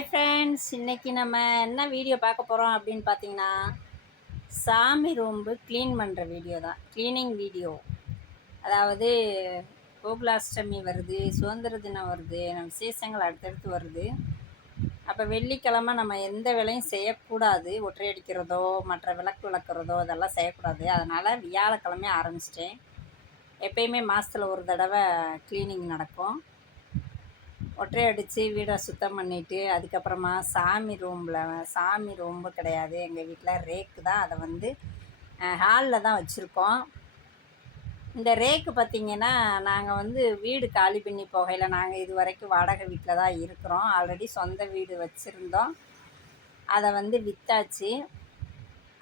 Hi friends, இன்றைக்கி நம்ம என்ன வீடியோ பார்க்க போகிறோம் அப்படின்னு பார்த்தீங்கன்னா, சாமி ரூம்பு க்ளீன் பண்ணுற வீடியோ தான். Cleaning video. அதாவது கோகுலாஷ்டமி வருது, சுதந்திர தினம் வருது, நம்ம விசேஷங்கள் அடுத்தடுத்து வருது. அப்போ வெள்ளிக்கிழமை நம்ம எந்த வேலையும் செய்யக்கூடாது. ஒற்றை அடிக்கிறதோ மற்ற விளக்கு விளக்குறதோ அதெல்லாம் செய்யக்கூடாது. அதனால் வியாழக்கிழமை ஆரம்பிச்சிட்டேன். எப்பயுமே மாதத்தில் ஒரு தடவை க்ளீனிங் நடக்கும். ஒற்றை அடித்து வீடை சுத்தம் பண்ணிவிட்டு அதுக்கப்புறமா சாமி ரூம்பு கிடையாது, எங்கள் வீட்டில் ரேக்கு தான். அதை வந்து ஹாலில் தான் வச்சுருக்கோம். இந்த ரேக்கு பார்த்திங்கன்னா, நாங்கள் வந்து வீடு காலி பண்ணி போகையில், நாங்கள் இது வரைக்கும் வாடகை வீட்டில் தான் இருக்கிறோம். ஆல்ரெடி சொந்த வீடு வச்சுருந்தோம், அதை வந்து விற்றாச்சு.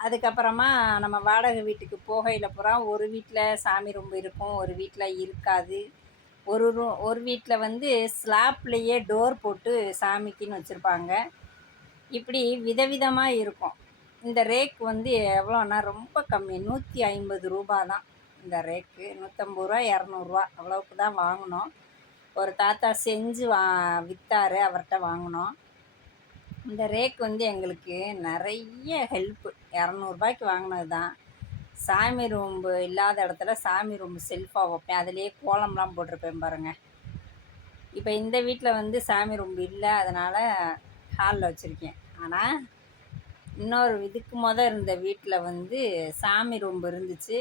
அதுக்கப்புறமா நம்ம வாடகை வீட்டுக்கு போகையில் பூரா ஒரு வீட்டில் சாமி ரூம்பு இருக்கும், ஒரு வீட்டில் இருக்காது. ஒரு வீட்டில் வந்து ஸ்லாப்லேயே டோர் போட்டு சாமிக்குன்னு வச்சுருப்பாங்க. இப்படி விதவிதமாக இருக்கும். இந்த ரேக் வந்து எவ்வளோன்னா ரொம்ப கம்மி, 150 ரூபா தான். இந்த ரேக்கு 150 ரூபா 200 அவ்வளோவுக்கு தான் வாங்கினோம். ஒரு தாத்தா செஞ்சு விற்றாரு, அவர்கிட்ட வாங்கினோம். இந்த ரேக் வந்து எங்களுக்கு நிறைய ஹெல்ப்பு. 200 வாங்கினது தான். சாமி ரூம்பு இல்லாத இடத்துல சாமி ரூம்பு செல்ஃபாக வைப்பேன், அதுலேயே கோலம்லாம் போட்டிருப்பேன் பாருங்கள். இப்போ இந்த வீட்டில் வந்து சாமி ரூம்பு இல்லை, அதனால் ஹாலில் வச்சுருக்கேன். ஆனால் இன்னொரு இதுக்கு இருந்த வீட்டில் வந்து சாமி ரூம்பு இருந்துச்சு.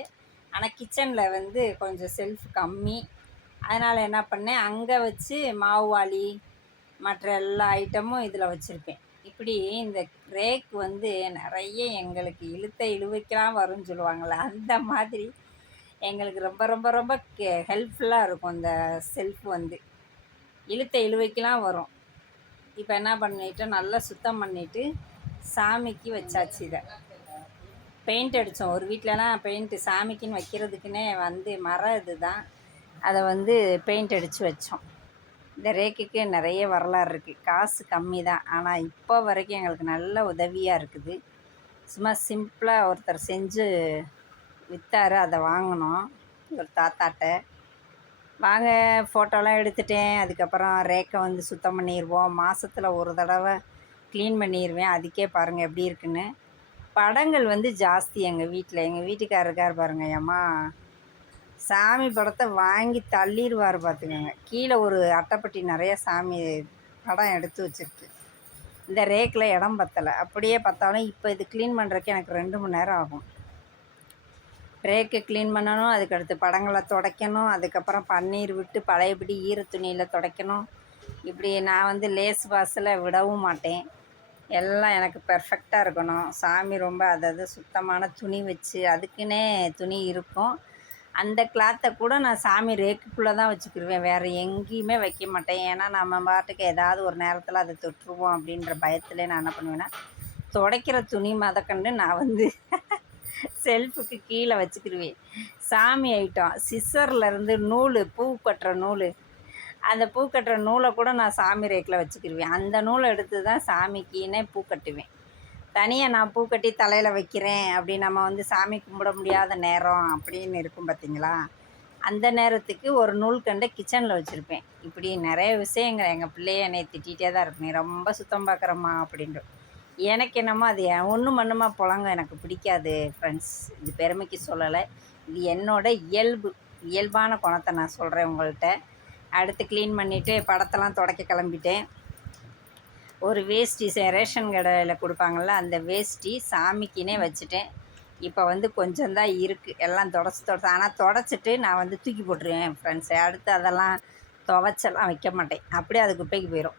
ஆனால் கிச்சனில் வந்து கொஞ்சம் செல்ஃப் கம்மி. அதனால் என்ன பண்ணேன், அங்கே வச்சு மாவுவாளி மற்ற எல்லா ஐட்டமும் இதில் வச்சுருப்பேன். இப்படி இந்த ரேக் வந்து நிறைய எங்களுக்கு இழுவைக்கெலாம் வரும்னு சொல்லுவாங்கள்ல, அந்த மாதிரி எங்களுக்கு ரொம்ப ரொம்ப ரொம்ப ஹெல்ப்ஃபுல்லாக இருக்கும். இந்த செல்ஃப் வந்து இழுவைக்கெலாம் வரும். இப்போ என்ன பண்ணிவிட்டோம், நல்லா சுத்தம் பண்ணிவிட்டு சாமிக்கு வச்சாச்சு. இதை பெயிண்ட் அடித்தோம். ஒரு வீட்டிலலாம் பெயிண்ட்டு சாமிக்குன்னு வைக்கிறதுக்குன்னே வந்து மரம் இது தான், அதை வந்து பெயிண்ட் அடித்து வச்சோம். இந்த ரேக்குக்கு நிறைய வரலாறு இருக்குது. காசு கம்மி தான், ஆனால் இப்போ வரைக்கும் எங்களுக்கு நல்ல உதவியாக இருக்குது. சும்மா சிம்பிளாக ஒருத்தர் செஞ்சு விற்றாரு, அதை வாங்கினோம் ஒரு தாத்தாட்ட. வாங்க, ஃபோட்டோலாம் எடுத்துட்டேன். அதுக்கப்புறம் ரேக்கை வந்து சுத்தம் பண்ணிடுவோம். மாதத்தில் ஒரு தடவை க்ளீன் பண்ணிடுவேன். அதுக்கே பாருங்கள் எப்படி இருக்குன்னு. படங்கள் வந்து ஜாஸ்தி எங்கள் வீட்டில். எங்கள் வீட்டுக்காரர் இருக்கார் பாருங்கள், ஏம்மா சாமி படத்தை வாங்கி தள்ளிடுவார் பார்த்துக்கோங்க. கீழே ஒரு அட்டைப்பட்டி நிறைய சாமி படம் எடுத்து வச்சுருக்கு. இந்த ரேக்கில் இடம் பத்தலை. அப்படியே பார்த்தாலும் இப்போ இது க்ளீன் பண்ணுறதுக்கு எனக்கு 2 மணி நேரம் ஆகும். ரேக்கு க்ளீன் பண்ணணும், அதுக்கடுத்து படங்களை துடைக்கணும், அதுக்கப்புறம் பன்னீர் விட்டு பழையபடி ஈரத்துணியில் துடைக்கணும். இப்படி நான் வந்து லேஸ் வாசலை விடவும் மாட்டேன். எல்லாம் எனக்கு பெர்ஃபெக்டாக இருக்கணும். சாமி ரொம்ப அதாவது சுத்தமான துணி வச்சு, அதுக்குன்னே துணி இருக்கும். அந்த கிளாத்தை கூட நான் சாமி ரேக்குக்குள்ளே தான் வச்சுக்கிடுவேன், வேறு எங்கேயுமே வைக்க மாட்டேன். ஏன்னா நம்ம பாட்டுக்கு ஏதாவது ஒரு நேரத்தில் அதை தொட்டுருவோம் அப்படின்ற பயத்தில் நான் என்ன பண்ணுவேன்னா, துடைக்கிற துணி மதக்கண்டு நான் வந்து செல்ஃபுக்கு கீழே வச்சுக்கிடுவேன். சாமி ஐட்டம் சிஸ்ஸர்லேருந்து நூல், பூ கட்டுற நூல், அந்த பூ கட்டுற நூலை கூட நான் சாமி ரேக்கில் வச்சுக்கிடுவேன். அந்த நூலை எடுத்து தான் சாமிக்குன்னே பூ கட்டுவேன். தனியாக நான் பூ கட்டி தலையில் வைக்கிறேன் அப்படி நம்ம வந்து சாமி கும்பிட முடியாத நேரம் அப்படின்னு இருக்கும் பார்த்திங்களா, அந்த நேரத்துக்கு ஒரு நூல்கண்டை கிச்சனில் வச்சுருப்பேன். இப்படி நிறைய விஷயங்கள் எங்கள் பிள்ளைய என்னை திட்டிகிட்டே தான் இருக்கும், நீ ரொம்ப சுத்தம் பார்க்குறம்மா அப்படின்ட்டு. எனக்கு என்னமோ அது ஒன்று மண்ணுமா புழங்க எனக்கு பிடிக்காது ஃப்ரெண்ட்ஸ். இது பெருமைக்கு சொல்லலை, இது என்னோடய இயல்பான குணத்தை நான் சொல்கிறேன் உங்கள்கிட்ட. அடுத்து க்ளீன் பண்ணிவிட்டு படத்தெல்லாம் துடைக்க கிளம்பிட்டேன். ஒரு வேஷ்டி ரேஷன் கடையில் கொடுப்பாங்கள்ல, அந்த வேஷ்டி சாமிக்குன்னே வச்சுட்டேன். இப்போ வந்து கொஞ்சம் தான் இருக்குது, எல்லாம் தொடச்சி ஆனால் தொடச்சிட்டு நான் வந்து தூக்கி போட்டுருவேன் ஃப்ரெண்ட்ஸு. அடுத்து அதெல்லாம் துவைச்செல்லாம் வைக்க மாட்டேன், அப்படியே அது குப்பைக்கு போயிடும்.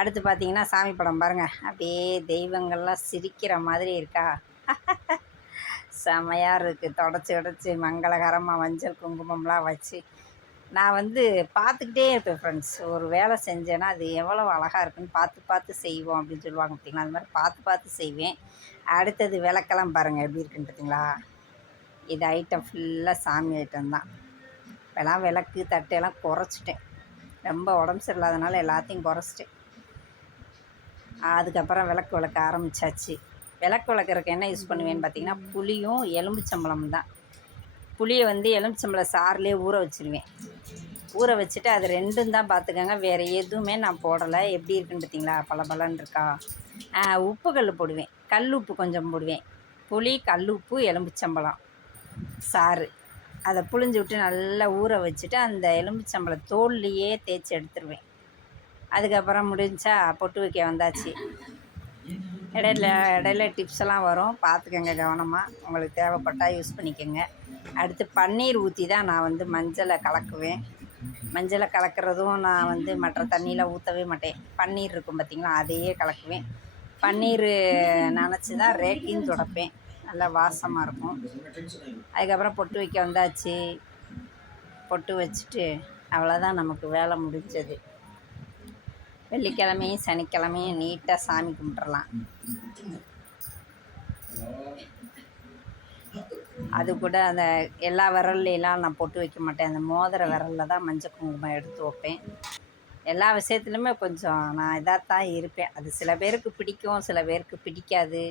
அடுத்து பார்த்திங்கன்னா சாமி படம் பாருங்கள், அப்படியே தெய்வங்கள்லாம் சிரிக்கிற மாதிரி இருக்கா, செமையாக இருக்குது. தொடச்சி மங்களகரமாக மஞ்சள் குங்குமம்லாம் வச்சு நான் வந்து பார்த்துக்கிட்டே இருப்பேன் ஃப்ரெண்ட்ஸ். ஒரு வேலை செஞ்சேன்னா அது எவ்வளோ அழகாக இருக்குன்னு பார்த்து செய்வோம் அப்படின்னு சொல்லுவாங்க பார்த்திங்களா, அது மாதிரி பார்த்து செய்வேன். அடுத்தது விளக்கெல்லாம் பாருங்கள் எப்படி இருக்குன்னு பார்த்திங்களா. இது ஐட்டம் ஃபுல்லாக சாமி ஐட்டம் தான். இப்போலாம் விளக்கு தட்டையெல்லாம் குறைச்சிட்டேன், ரொம்ப உடம்பு சரியில்லாதனால எல்லாத்தையும் குறைச்சிட்டேன். அதுக்கப்புறம் விளக்கு விளக்க ஆரம்பித்தாச்சு. விளக்கு விளக்குறதுக்கு என்ன யூஸ் பண்ணுவேன்னு பார்த்திங்கன்னா, புளியும் எலும்புச்சம்பளம் தான். புளியை வந்து எலுமிச்சம்பழம் சாறுலேயே ஊற வச்சுருவேன். ஊற வச்சுட்டு அது ரெண்டும் தான் பார்த்துக்கோங்க, வேறு எதுவுமே நான் போடலை. எப்படி இருக்குன்னு பார்த்தீங்களா, பளபளன்னு இருக்கா. உப்பு கல் போடுவேன், கல் உப்பு கொஞ்சம் போடுவேன். புளி, கல் உப்பு, எலுமிச்சம்பழம் சாறு அதை புழிஞ்சு விட்டு நல்லா ஊற வச்சுட்டு அந்த எலுமிச்சம்பழம் தோல்லையே தேய்ச்சி எடுத்துருவேன். அதுக்கப்புறம் முடிஞ்சா பொட்டு வைக்க வந்தாச்சு. இடையில இடையில டிப்ஸ் எல்லாம் வரும், பார்த்துக்கங்க கவனமாக. உங்களுக்கு தேவைப்பட்டால் யூஸ் பண்ணிக்கோங்க. அடுத்து பன்னீர் ஊற்றி தான் நான் வந்து மஞ்சளை கலக்குவேன். மஞ்சளை கலக்கிறதும் நான் வந்து மற்ற தண்ணியில் ஊற்றவே மாட்டேன். பன்னீர் இருக்கும் பார்த்திங்களா, அதையே கலக்குவேன். பன்னீர் நனைச்சி தான் ரேக்கையும் துடைப்பேன், நல்லா வாசமாக இருக்கும். அதுக்கப்புறம் பொட்டு வைக்க வந்தாச்சு. பொட்டு வச்சுட்டு அவ்வளோதான், நமக்கு வேலை முடிஞ்சது. வெள்ளிக்கிழமையும் சனிக்கிழமையும் நீட்டாக சாமி கும்பிட்றலாம். அது கூட அந்த எல்லா விரல்லாம் நான் பொட்டு வைக்க மாட்டேன். அந்த மோதிர விரலில் தான் மஞ்சள் குங்குமம் எடுத்து வைப்பேன். எல்லா விஷயத்துலையுமே கொஞ்சம் நான் இதாகத்தான் இருப்பேன். அது சில பேருக்கு பிடிக்கும், சில பேருக்கு பிடிக்காது.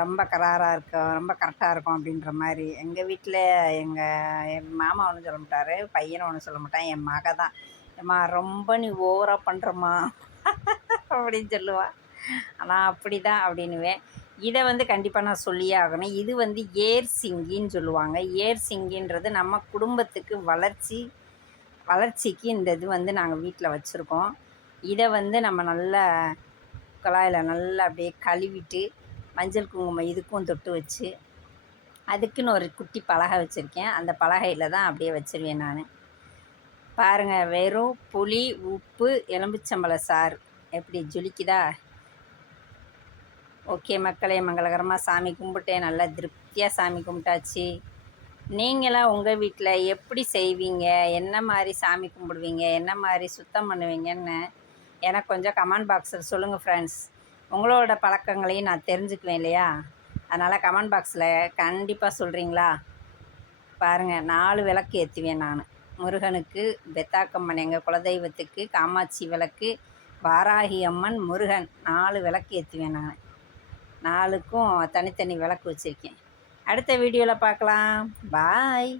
ரொம்ப கராராக இருக்கும், ரொம்ப கரெக்டாக இருக்கும் அப்படின்ற மாதிரி. எங்கள் வீட்டில் என் மாமா ஒன்றும் சொல்ல மாட்டார், பையனை ஒன்றும் சொல்ல மாட்டான். என் மக தான், ஏம்மா ரொம்ப நீ ஓவராக பண்ணுறம்மா அப்படின்னு சொல்லுவாள். ஆனால் அப்படி தான் அப்படின்னுவேன். இதை வந்து கண்டிப்பாக நான் சொல்லியே ஆகணும். இது வந்து ஏர் சிங்கின்னு சொல்லுவாங்க. ஏர் சிங்கின்றது நம்ம குடும்பத்துக்கு வளர்ச்சிக்கு இந்த இது வந்து நாங்கள் வீட்டில் வச்சுருக்கோம். இதை வந்து நம்ம நல்லா குழாயில் நல்லா அப்படியே கழுவிட்டு மஞ்சள் குங்குமம் இதுக்கும் தொட்டு வச்சு அதுக்குன்னு ஒரு குட்டி பலகை வச்சுருக்கேன். அந்த பலகையில் தான் அப்படியே வச்சுருவேன் நான். பாருங்கள், வெறும் புளி, உப்பு, எலும்பிச்சம்பழ சாறு எப்படி ஜொலிக்குதா. ஓகே மக்களே, மங்களகரமாக சாமி கும்பிட்டேன், நல்லா திருப்தியாக சாமி கும்பிட்டாச்சு. நீங்களாம் உங்கள் வீட்டில் எப்படி செய்வீங்க, என்ன மாதிரி சாமி கும்பிடுவீங்க, என்ன மாதிரி சுத்தம் பண்ணுவீங்கன்னு எனக்கு கொஞ்சம் கமெண்ட் பாக்ஸில் சொல்லுங்கள் ஃப்ரெண்ட்ஸ். உங்களோட பழக்கங்களையும் நான் தெரிஞ்சுக்குவேன் இல்லையா, அதனால் கமெண்ட் பாக்ஸில் கண்டிப்பாக சொல்கிறீங்களா. பாருங்கள், 4 விளக்கு ஏற்றுவேன் நான். முருகனுக்கு, பெத்தாக்கம்மன் எங்கள் குலதெய்வத்துக்கு, காமாட்சி விளக்கு, வாராகி அம்மன், முருகன் 4 விளக்கு ஏற்றுவேன் நான். 4க்கும் தனித்தனி விளக்கு வச்சுருக்கேன். அடுத்த வீடியோவில் பார்க்கலாம். பாய்.